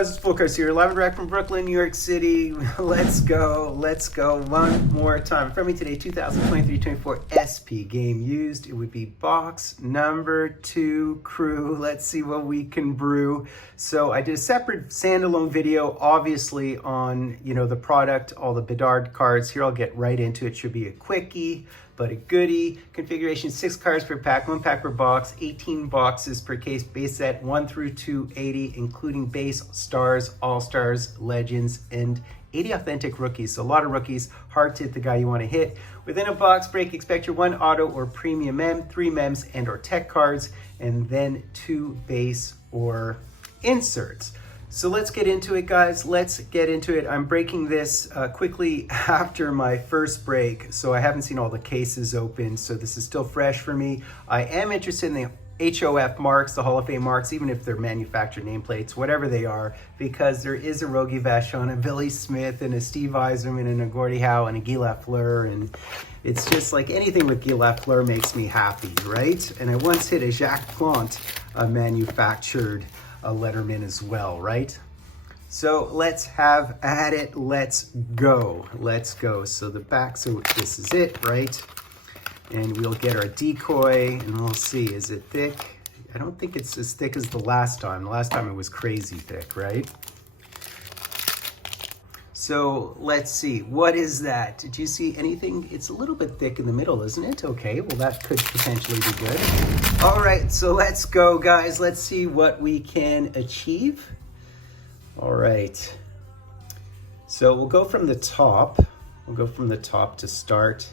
guys, it's Fultoncards here, live and direct from Brooklyn, New York City. Let's go one more time. For me today, 2023-24 SP game used. It would be box number 2 crew. Let's see what we can brew. So I did a separate standalone video, obviously on, the product, all the Bedard cards. Here I'll get right into it. Should be a quickie, but a goodie. Configuration, 6 cards per pack, 1 pack per box, 18 boxes per case, base set 1 through 280, including base, stars, all-stars, legends, and 80 authentic rookies. So a lot of rookies, hard to hit the guy you want to hit. Within a box break, expect your 1 auto or premium mem, 3 mems and or tech cards, and then 2 base or inserts. So let's get into it, guys. Let's get into it. I'm breaking this quickly after my first break, so I haven't seen all the cases open, so this is still fresh for me. I am interested in the HOF marks, the Hall of Fame marks, even if they're manufactured nameplates, whatever they are, because there is a Rogie Vachon, a Billy Smith, and a Steve Yzerman, and a Gordie Howe, and a Guy Lafleur, and it's just like anything with Guy Lafleur makes me happy, right? And I once hit a Jacques Plante manufactured a Letterman as well, right? So let's have at it. Let's go. So the back, so this is it, right? And we'll get our decoy and we'll see, is it thick? I don't think it's as thick as the last time. The last time it was crazy thick, right? So let's see, what is that? Did you see anything? It's a little bit thick in the middle, isn't it? Okay, well that could potentially be good. All right, so let's go, guys. Let's see what we can achieve. All right, so we'll go from the top. We'll go from the top to start.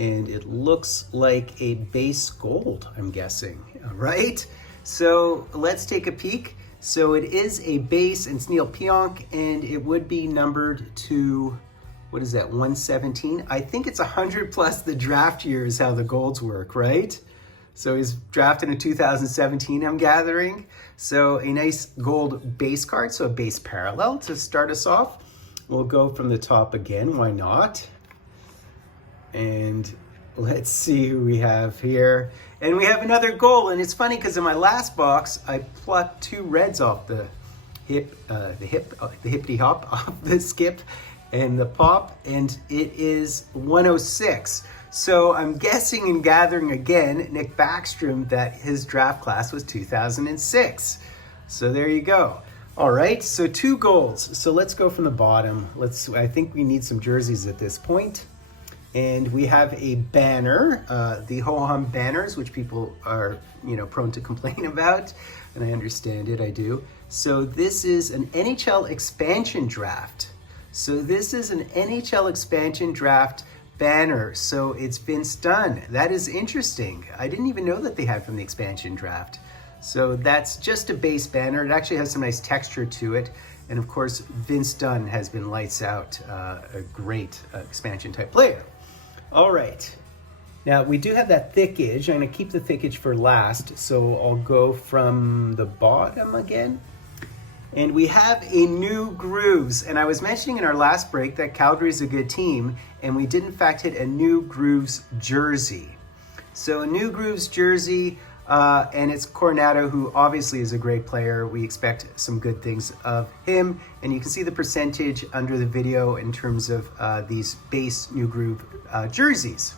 And it looks like a base gold, I'm guessing, all right? So let's take a peek. So it is a base, and it's Neil Pionk, and it would be numbered to, what is that, 117? I think it's 100 plus the draft year is how the golds work, right? So he's drafted in 2017, I'm gathering. So a nice gold base card, so a base parallel to start us off. We'll go from the top again, why not? And let's see who we have here. And we have another goal, and it's funny because in my last box, I plucked 2 reds off the hippity hop, off the skip and the pop, and it is 106. So I'm guessing and gathering again, Nick Backstrom, that his draft class was 2006. So there you go. All right, so 2 golds. So let's go from the bottom. I think we need some jerseys at this point. And we have a banner, the ho-hum banners, which people are, prone to complain about, and I understand it, I do. So this is an NHL expansion draft. So this is an NHL expansion draft banner. So it's Vince Dunn. That is interesting. I didn't even know that they had from the expansion draft. So that's just a base banner. It actually has some nice texture to it. And of course, Vince Dunn has been lights out, a great expansion type player. All right, now we do have that thick edge. I'm gonna keep the thick edge for last, so I'll go from the bottom again. And we have a new Grooves, and I was mentioning in our last break that Calgary is a good team, and we did in fact hit a new Grooves jersey. So a new Grooves jersey, and it's Coronado, who obviously is a great player. We expect some good things of him, and you can see the percentage under the video in terms of these base New Groove jerseys.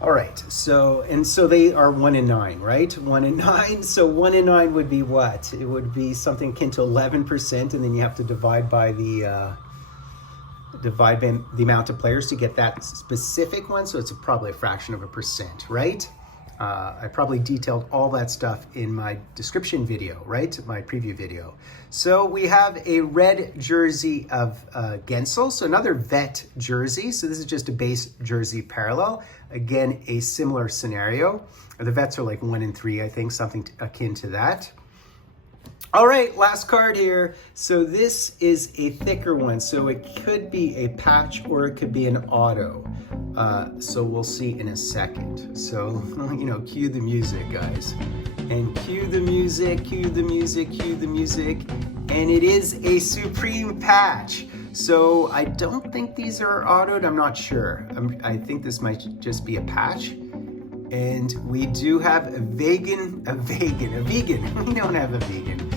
All right, so they are 1 in 9, right? 1 in 9. So 1 in 9 would be what? It would be something akin to 11%, and then you have to divide by the amount of players to get that specific one. So it's probably a fraction of a percent, right? I probably detailed all that stuff in my description video, right? My preview video. So we have a red jersey of Gensel, so another vet jersey. So this is just a base jersey parallel. Again, a similar scenario. The vets are like 1 in 3, I think, something akin to that. All right, last card here. So this is a thicker one. So it could be a patch or it could be an auto. So we'll see in a second. So, cue the music, guys. And cue the music, cue the music, cue the music. And it is a Supreme patch. So I don't think these are autoed, I'm not sure. I think this might just be a patch. And we do have a vegan. We don't have a vegan.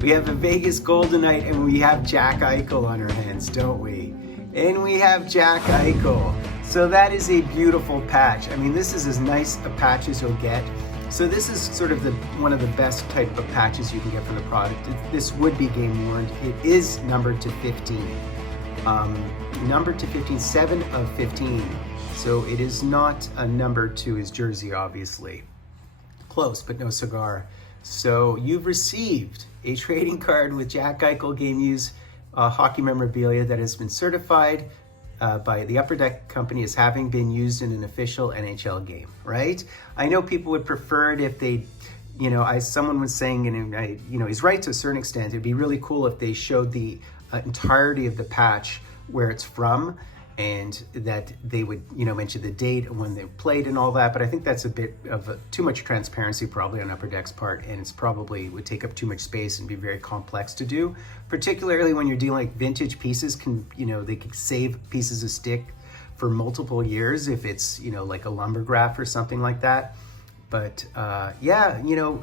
We have a Vegas Golden Knight, and we have Jack Eichel on our hands, don't we? And we have Jack Eichel. So that is a beautiful patch. I mean, this is as nice a patch as you'll get. So this is sort of one of the best type of patches you can get from the product. This would be game worn. It is numbered to 15. Numbered to 15, 7 of 15. So it is not a number to his jersey, obviously. Close, but no cigar. So you've received a trading card with Jack Eichel game use hockey memorabilia that has been certified by the Upper Deck Company as having been used in an official NHL game, right? I know people would prefer it if they, someone was saying, and he's right to a certain extent, it'd be really cool if they showed the entirety of the patch where it's from, and that they would, mention the date and when they played and all that. But I think that's a bit of too much transparency probably on Upper Deck's part, and it's probably would take up too much space and be very complex to do, particularly when you're dealing like vintage pieces they can save pieces of stick for multiple years if it's, like a lumbergraph or something like that. But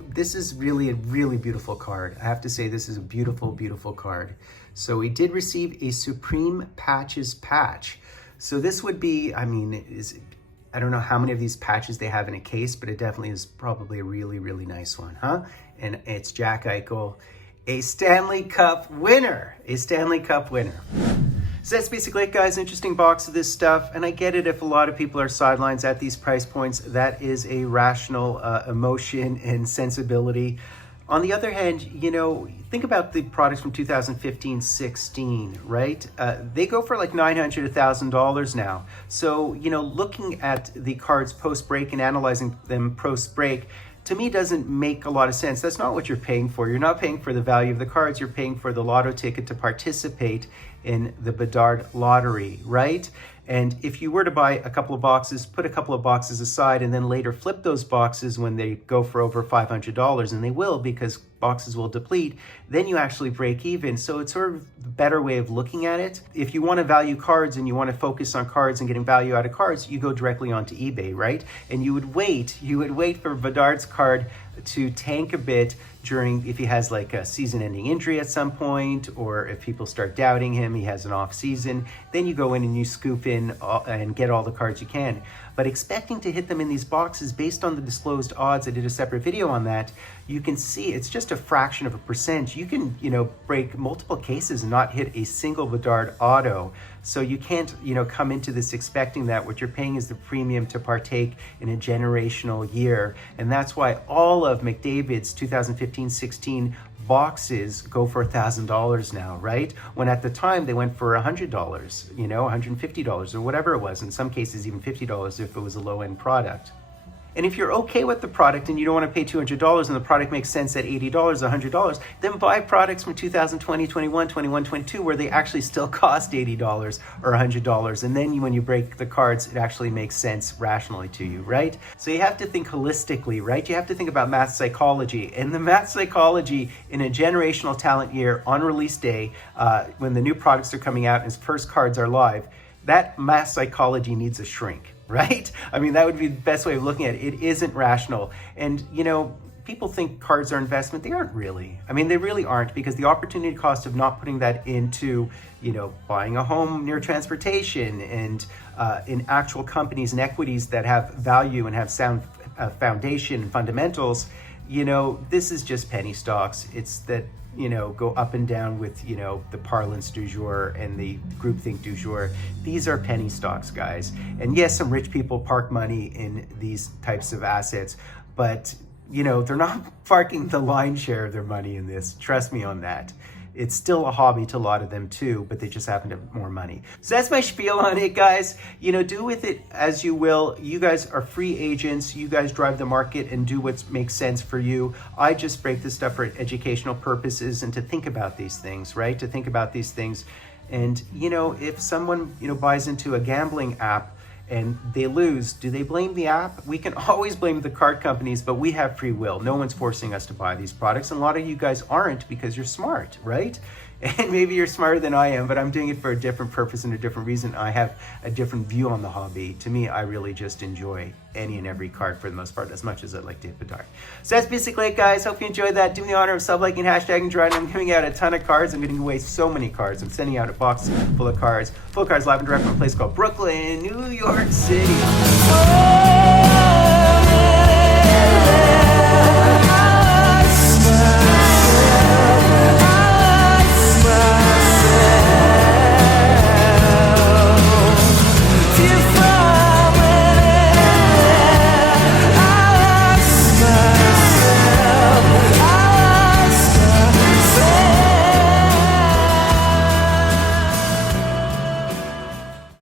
this is really a really beautiful card. I have to say this is a beautiful, beautiful card. So we did receive a Supreme Patches patch. So this would be, I don't know how many of these patches they have in a case, but it definitely is probably a really, really nice one, huh? And it's Jack Eichel, a Stanley Cup winner, So that's basically it, guys. Interesting box of this stuff. And I get it if a lot of people are sidelines at these price points. That is a rational emotion and sensibility. On the other hand, think about the products from 2015-16, right? They go for like $900, $1,000 now. So, looking at the cards post-break and analyzing them post-break, to me doesn't make a lot of sense. That's not what you're paying for. You're not paying for the value of the cards. You're paying for the lotto ticket to participate in the Bedard lottery, right? And if you were to buy a couple of boxes, put a couple of boxes aside, and then later flip those boxes when they go for over $500, and they will because boxes will deplete, then you actually break even. So it's sort of the better way of looking at it. If you want to value cards and you want to focus on cards and getting value out of cards, you go directly onto eBay, right? And you would wait for Bedard's card to tank a bit if he has like a season-ending injury at some point, or if people start doubting him, he has an off season, then you go in and you scoop in and get all the cards you can. But expecting to hit them in these boxes based on the disclosed odds, I did a separate video on that, you can see it's just a fraction of a percent. You can, break multiple cases and not hit a single Bedard auto. So you can't, come into this expecting that. What you're paying is the premium to partake in a generational year. And that's why all of McDavid's 2015-16 boxes go for $1,000 now, right? When at the time they went for $100, $150 or whatever it was. In some cases, even $50 if it was a low-end product. And if you're okay with the product and you don't want to pay $200 and the product makes sense at $80, $100, then buy products from 2020, 21, 21, 22 where they actually still cost $80 or $100. And then when you break the cards, it actually makes sense rationally to you, right? So you have to think holistically, right? You have to think about math psychology. And the math psychology in a generational talent year on release day, when the new products are coming out and his first cards are live, that math psychology needs a shrink. Right? That would be the best way of looking at it. It isn't rational. And, people think cards are investment. They aren't really. They really aren't, because the opportunity cost of not putting that into, buying a home near transportation and in actual companies and equities that have value and have sound foundation and fundamentals, this is just penny stocks. It's that, go up and down with, the parlance du jour and the groupthink du jour. These are penny stocks, guys. And yes, some rich people park money in these types of assets, but, they're not parking the lion's share of their money in this. Trust me on that. It's still a hobby to a lot of them too, but they just happen to have more money. So that's my spiel on it, guys. Do with it as you will. You guys are free agents. You guys drive the market and do what makes sense for you. I just break this stuff for educational purposes and to think about these things, right? To think about these things. And, if someone, buys into a gambling app and they lose, do they blame the app? We can always blame the card companies, but we have free will. No one's forcing us to buy these products. And a lot of you guys aren't because you're smart, right? And maybe you're smarter than I am, but I'm doing it for a different purpose and a different reason. I have a different view on the hobby. To me, I really just enjoy any and every card for the most part, as much as I like to hit the dart. So that's basically it, guys. Hope you enjoyed that. Do me the honor of sub-liking, hashtagging, drawing. I'm giving out a ton of cards. I'm giving away so many cards. I'm sending out a box full of cards. Fultoncards live and direct from a place called Brooklyn, New York City.